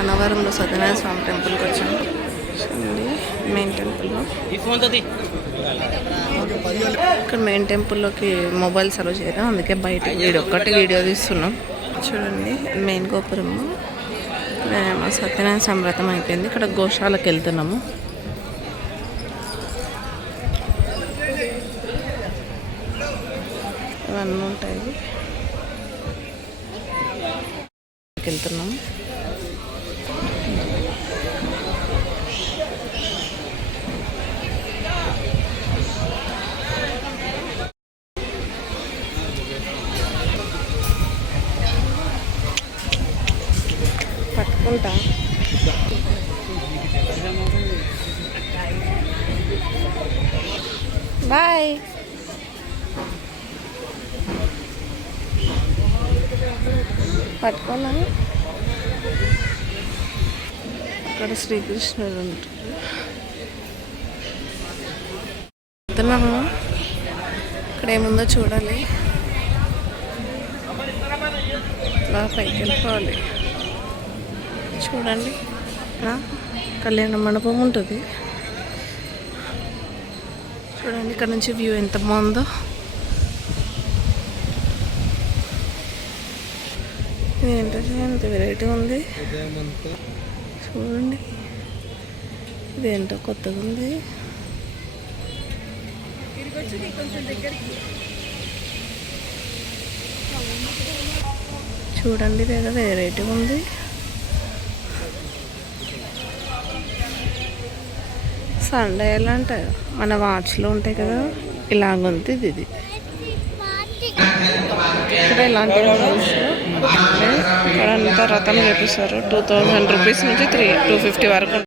అన్నవరంలో సత్యనారాయణ స్వామి టెంపుల్కి వచ్చాము. చూడండి మెయిన్ టెంపుల్లో. ఇక్కడ మెయిన్ టెంపుల్లోకి మొబైల్స్ అలో చేయడం, అందుకే బయట వీడియో తీస్తున్నాం. చూడండి మెయిన్ గోపురము. మా సత్యనారాయణ స్వామి వ్రతం అయిపోయింది. ఇక్కడ గోశాలకు వెళ్తున్నాము. ఇవన్నీ ఉంటాయి. వెళ్తున్నాము. పట్టుకుంటా. బాయ్. పట్టుకున్నా. అక్కడ శ్రీకృష్ణుడు ఉంటాడు. వెళ్తున్నాము. ఇక్కడ ఏముందో చూడాలి. బాగా పైకి వెళ్ళిపోవాలి. చూడండి కళ్యాణ మండపం ఉంటుంది. చూడండి ఇక్కడ నుంచి వ్యూ ఎంత బాగుందో. ఇది ఎంత వెరైటీ ఉంది చూడండి. ఇదేంటో కొత్తగా ఉంది. చూడండి ఇదేదో వెరైటీ ఉంది. సండే ఎలా ఉంటాయి మన వాచ్లో ఉంటాయి కదా, ఇలాగుంది ఇది. ఇక్కడ ఇలాంటి ఇక్కడ అంతా రథం చేపిస్తారు. 2000 రూపీస్ నుంచి 250 వరకు.